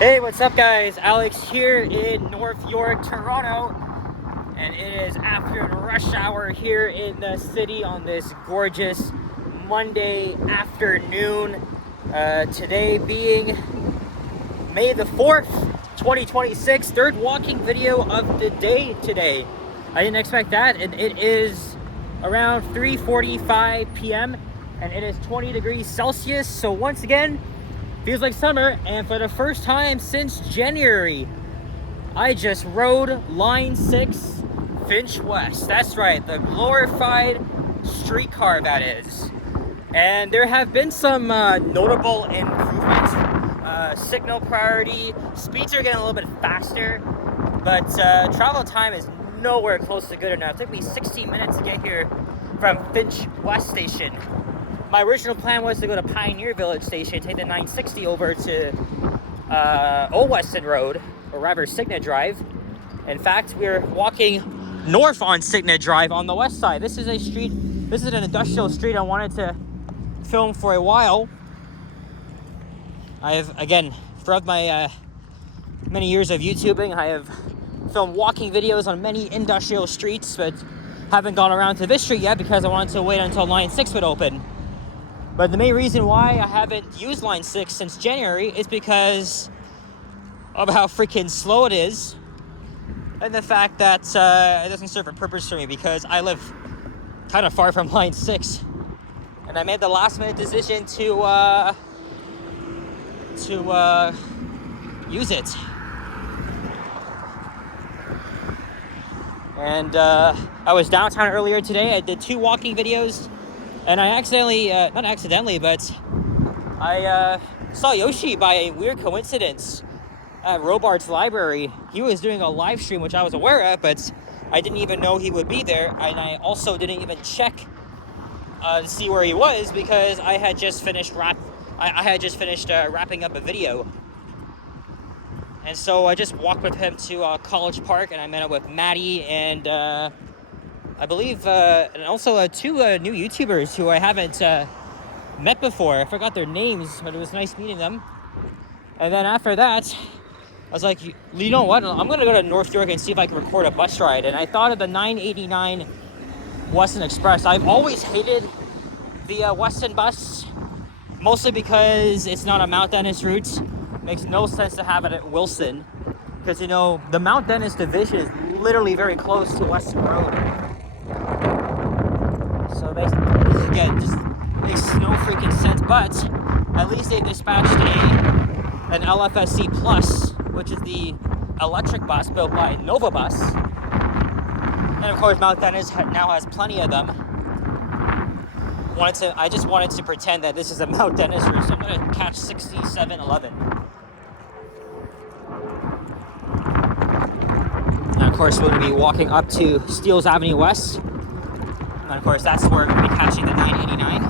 Hey, what's up guys? Alex here in North York, Toronto, and it is after rush hour here in the city on this gorgeous Monday afternoon. Today being May the 4th, 2026, third walking video of the day today. I didn't expect that, and it is around 3:45 p.m. and it is 20 degrees Celsius, so once again, feels like summer, and for the first time since January, I just rode Line 6 Finch West. That's right, the glorified streetcar that is. And there have been some notable improvements. Signal priority, speeds are getting a little bit faster, but travel time is nowhere close to good enough. It took me 16 minutes to get here from Finch West Station. My original plan was to go to Pioneer Village Station, take the 960 over to Old Weston Road, or rather Signet Drive. In fact, we're walking north on Signet Drive on the west side. This is a street, this is an industrial street I wanted to film for a while. I have, again, throughout my many years of YouTubing, I have filmed walking videos on many industrial streets, but haven't gone around to this street yet because I wanted to wait until Line 6 would open. But the main reason why I haven't used Line 6 since January is because of how freaking slow it is, and the fact that it doesn't serve a purpose for me because I live kind of far from Line 6, and I made the last minute decision to use it. And I was downtown earlier today. I did 2 walking videos. And I accidentally, not accidentally, but I saw Yoshi by a weird coincidence at Robart's library. He was doing a live stream, which I was aware of, but I didn't even know he would be there. And I also didn't even check to see where he was because I had just finished wrapping up a video. And so I just walked with him to College Park, and I met up with Maddie and I believe, and also 2 new YouTubers who I haven't met before. I forgot their names, but it was nice meeting them. And then after that, I was like, you know what? I'm going to go to North York and see if I can record a bus ride. And I thought of the 989 Western Express. I've always hated the Western bus, mostly because it's not a Mount Dennis route. It makes no sense to have it at Wilson, because, you know, the Mount Dennis division is literally very close to Western Road. So this again just makes no freaking sense, but at least they dispatched an LFSC Plus, which is the electric bus built by Nova Bus. And of course, Mount Dennis now has plenty of them. I just wanted to pretend that this is a Mount Dennis route, so I'm going to catch 6711. And of course, we're going to be walking up to Steeles Avenue West. And of course, that's where we're going to be catching the 989.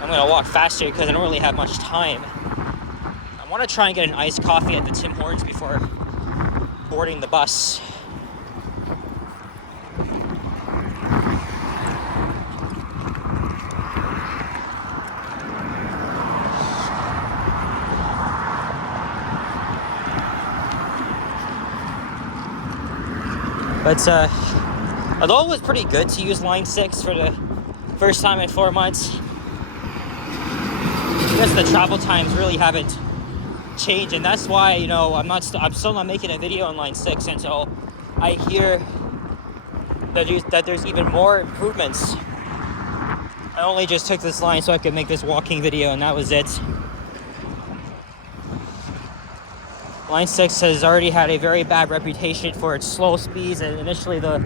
I'm going to walk faster because I don't really have much time. I want to try and get an iced coffee at the Tim Hortons before boarding the bus. But although it was pretty good to use Line 6 for the first time in 4 months, I guess the travel times really haven't changed, and that's why, you know, I'm still not making a video on Line 6 until I hear that there's even more improvements. I only just took this line so I could make this walking video, and that was it. Line 6 has already had a very bad reputation for its slow speeds and initially the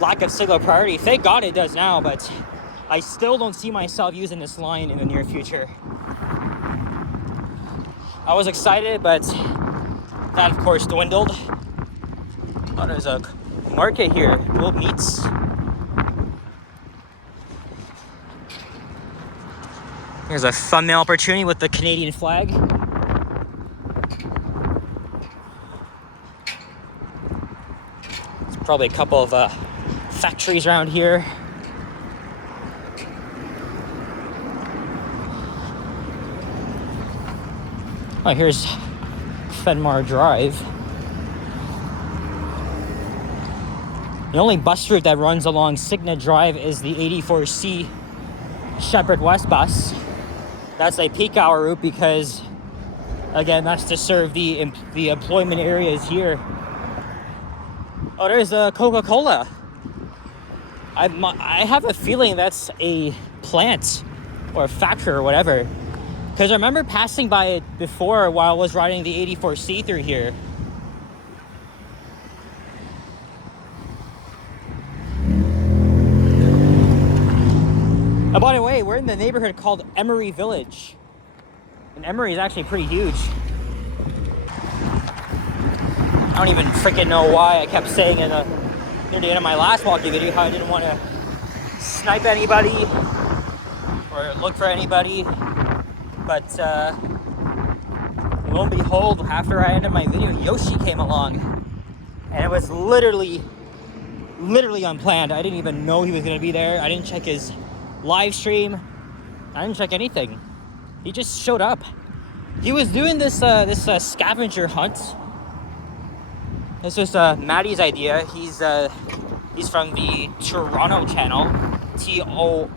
lack of signal priority. Thank God it does now, but I still don't see myself using this line in the near future. I was excited, but that of course dwindled. Oh, there's a market here, World Meats. Here's a thumbnail opportunity with the Canadian flag. Probably a couple of factories around here. Oh, here's Fenmar Drive. The only bus route that runs along Signet Drive is the 84C Shepherd West bus. That's a peak hour route because, again, that's to serve the employment areas here. Oh, there's a Coca-Cola. I have a feeling that's a plant or a factory or whatever. Because I remember passing by it before while I was riding the 84C through here. And by the way, we're in the neighborhood called Emery Village. And Emery is actually pretty huge. I don't even freaking know why I kept saying near the end of my last walking video how I didn't want to snipe anybody or look for anybody. But lo and behold, after I ended my video, Yoshi came along. And it was literally unplanned. I didn't even know he was going to be there. I didn't check his live stream. I didn't check anything. He just showed up. He was doing this scavenger hunt. This was Maddie's idea. He's from the Toronto channel, TOURONNO.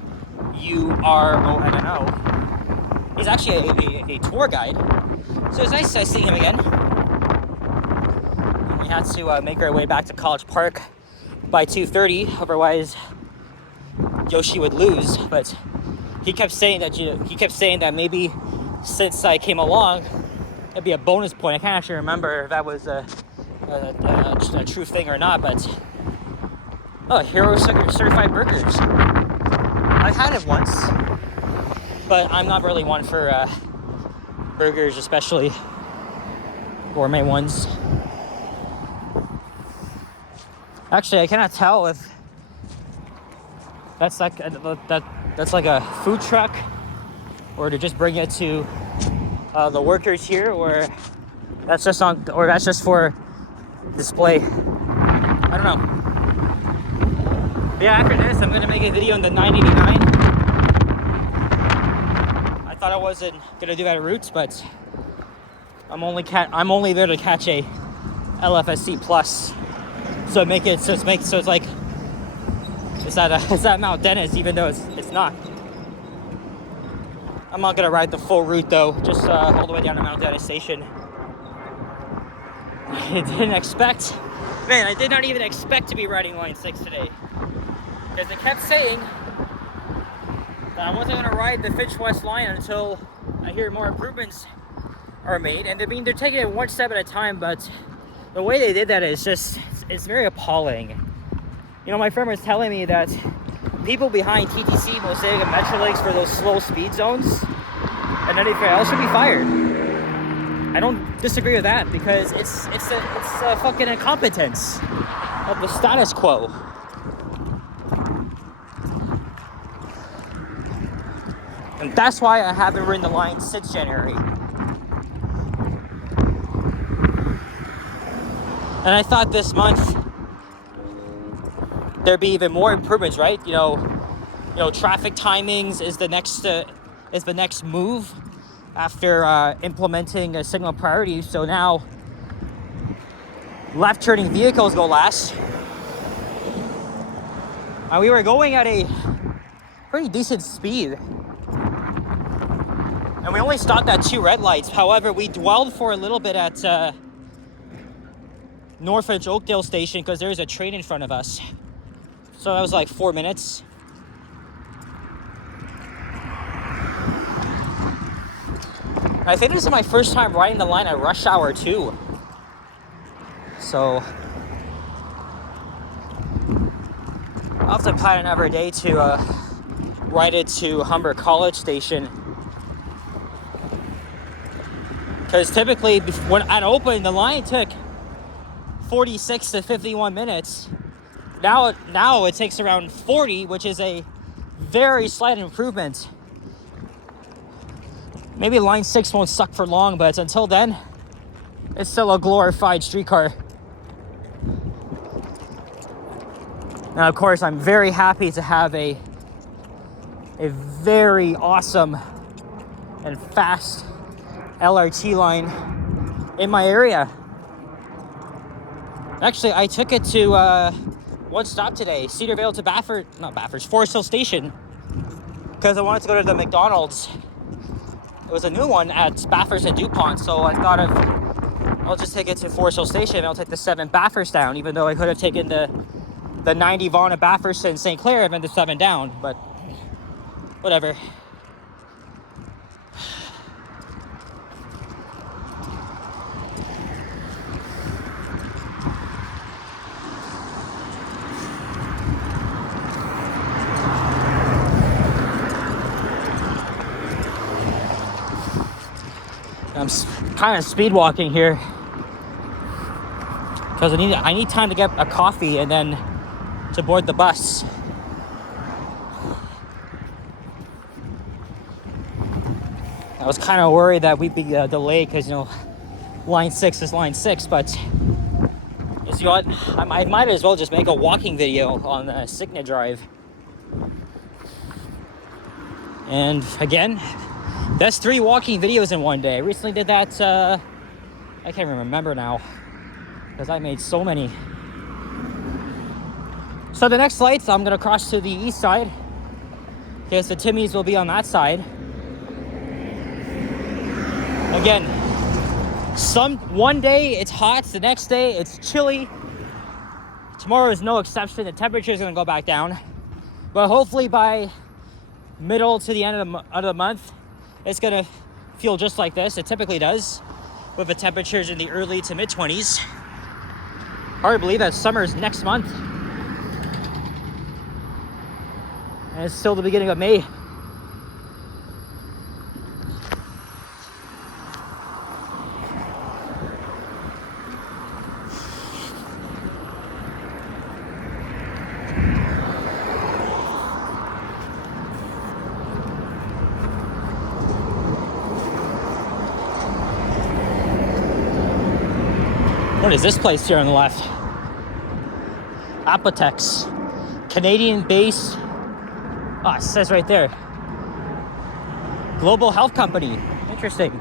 He's actually a tour guide. So it's nice seeing him again. And we had to make our way back to College Park by 2:30. Otherwise, Yoshi would lose. But he kept saying that maybe since I came along, it'd be a bonus point. I can't actually remember if that was a true thing or not. But Hero Certified Burgers. I've had it once, but I'm not really one for burgers, especially gourmet ones. Actually, I cannot tell if that's like a food truck, or to just bring it to the workers here, or that's just for display. I don't know. But yeah, after this, I'm gonna make a video in the 989. I thought I wasn't gonna do that at Roots, but I'm only there to catch a LFSC plus. So it's at Mount Dennis, even though it's not. I'm not gonna ride the full route though, just all the way down to Mount Dennis Station. I did not even expect to be riding Line 6 today. Because they kept saying that I wasn't gonna ride the Finch West line until I hear more improvements are made. And I mean, they're taking it one step at a time, but the way they did that is it's very appalling. You know, my friend was telling me that people behind TTC, Mosaic, and Metrolinx for those slow speed zones and anything else should be fired. I don't disagree with that because it's a fucking incompetence of the status quo. And that's why I haven't ridden the line since January. And I thought this month there'd be even more improvements, right? You know, traffic timings is the next move after implementing a signal priority. So now left turning vehicles go last. And we were going at a pretty decent speed. And we only stopped at 2 red lights. However, we dwelled for a little bit at Northridge Oakdale Station because there's a train in front of us. So that was like 4 minutes. I think this is my first time riding the line at rush hour too. So I'll have to plan another day to ride it to Humber College Station. Because typically, when at open, the line took 46 to 51 minutes. Now it takes around 40, which is a very slight improvement. Maybe line 6 won't suck for long, but until then, it's still a glorified streetcar. Now, of course, I'm very happy to have a very awesome and fast LRT line in my area. Actually, I took it to one stop today, Cedarvale to Forest Hill Station, because I wanted to go to the McDonald's. It was a new one at Bathurst and DuPont, so I thought I'll just take it to Forest Hill Station and I'll take the 7 Bathurst down, even though I could have taken the 90 Vaughan of Bathurst and St. Clair and then the 7 down, but whatever. I'm kind of speed walking here because I need time to get a coffee and then to board the bus. I was kind of worried that we'd be delayed because, you know, line 6 is line 6, but you know what? I might as well just make a walking video on the Signet Drive. And again, that's 3 walking videos in one day. I recently did that, I can't even remember now, because I made so many. So the next lights, I'm gonna cross to the east side, because the Timmy's will be on that side. Again, one day it's hot, the next day it's chilly. Tomorrow is no exception. The temperature is gonna go back down, but hopefully by middle to the end of the month, it's gonna feel just like this. It typically does, with the temperatures in the early to mid 20s. Hard to believe that summer's next month, and it's still the beginning of May. What is this place here on the left? Apotex, Canadian base. Oh, it says right there. Global health company. Interesting.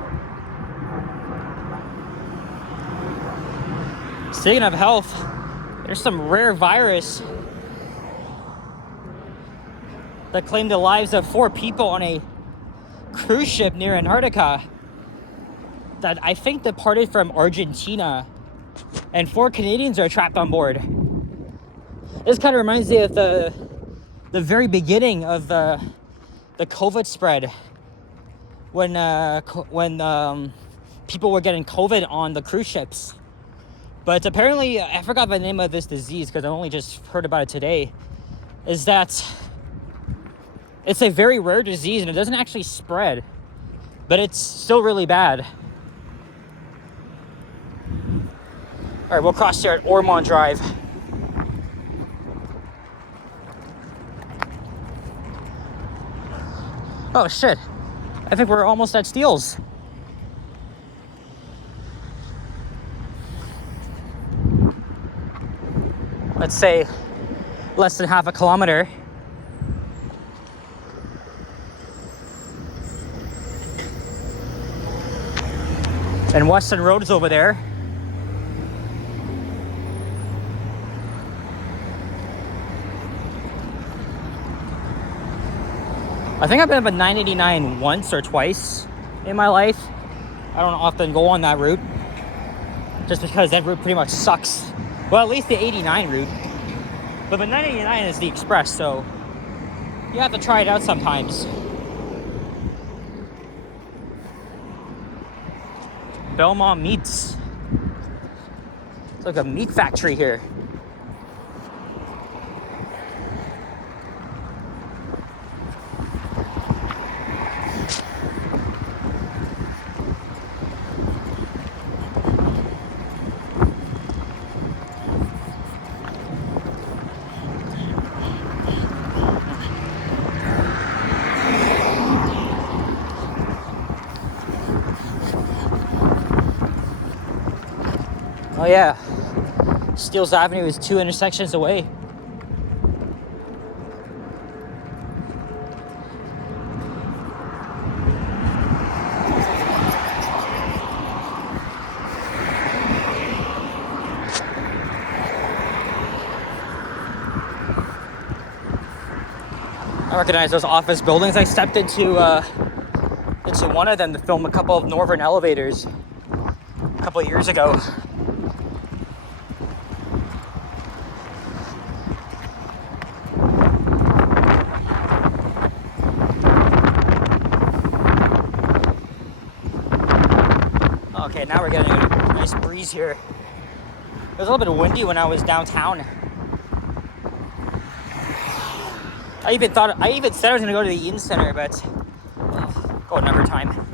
Speaking of health, there's some rare virus that claimed the lives of 4 people on a cruise ship near Antarctica that I think departed from Argentina, and 4 Canadians are trapped on board. This kind of reminds me of the very beginning of the COVID spread, when people were getting COVID on the cruise ships. But apparently, I forgot the name of this disease because I only just heard about it today, is that it's a very rare disease and it doesn't actually spread, but it's still really bad. All right, we'll cross here at Ormond Drive. Oh shit, I think we're almost at Steele's. Let's say less than half a kilometer. And Western Road is over there. I think I've been up at 989 once or twice in my life. I don't often go on that route, just because that route pretty much sucks. Well, at least the 89 route. But the 989 is the express, so you have to try it out sometimes. Belmont Meats. It's like a meat factory here. Oh yeah, Steeles Avenue is 2 intersections away. I recognize those office buildings. I stepped into one of them to film a couple of Northern elevators a couple of years ago. Okay, now we're getting a nice breeze here. It was a little bit windy when I was downtown. I even said I was gonna go to the Eaton Center, but go another time.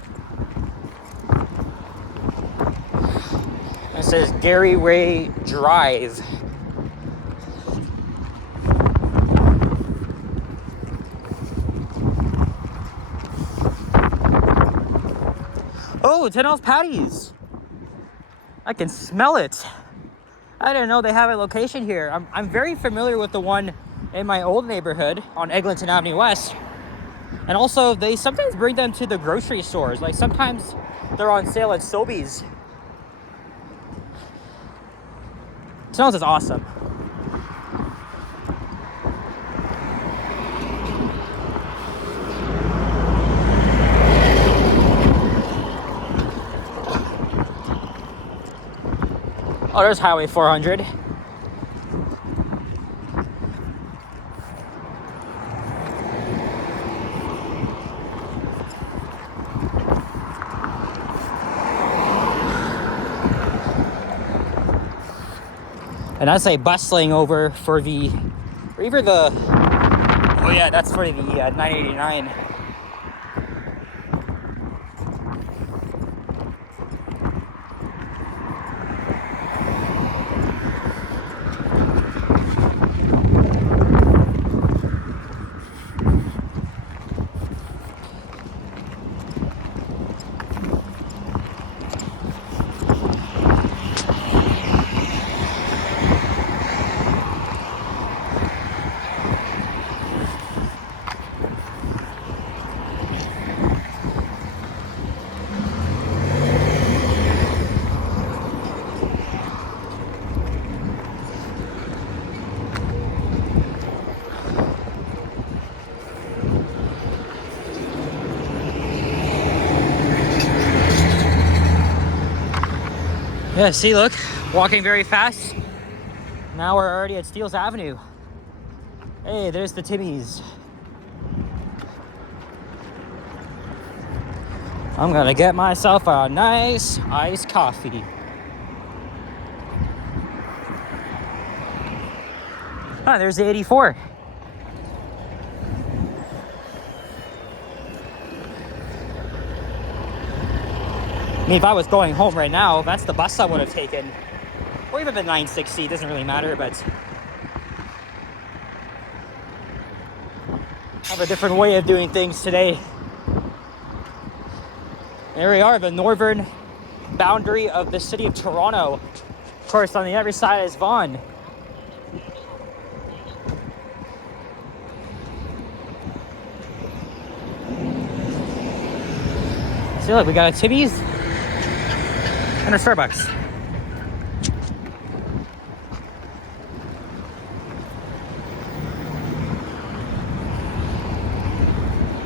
It says Gary Ray Drive. Oh, 10 ounce patties. I can smell it. I didn't know they have a location here. I'm very familiar with the one in my old neighborhood on Eglinton Avenue West. And also, they sometimes bring them to the grocery stores. Like, sometimes they're on sale at Sobeys. 10 ounce is awesome. Oh, there's Highway 400. And I say bustling over for the, or either the, oh yeah, that's for the 989. Yeah, see, look, walking very fast. Now we're already at Steeles Avenue. Hey, there's the Timmy's. I'm gonna get myself a nice iced coffee. Oh, there's the 84. I mean, if I was going home right now, that's the bus I would have taken. Or even the 960, it doesn't really matter, but I have a different way of doing things today. There we are, the northern boundary of the city of Toronto. Of course, on the other side is Vaughan. See, look, we got a Timmy's and a Starbucks.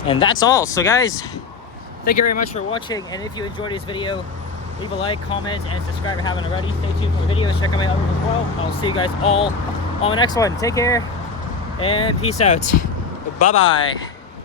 And that's all. So guys, thank you very much for watching. And if you enjoyed this video, leave a like, comment, and subscribe if you haven't already. Stay tuned for videos. Check out my other ones as well. I'll see you guys all on the next one. Take care and peace out. Bye-bye.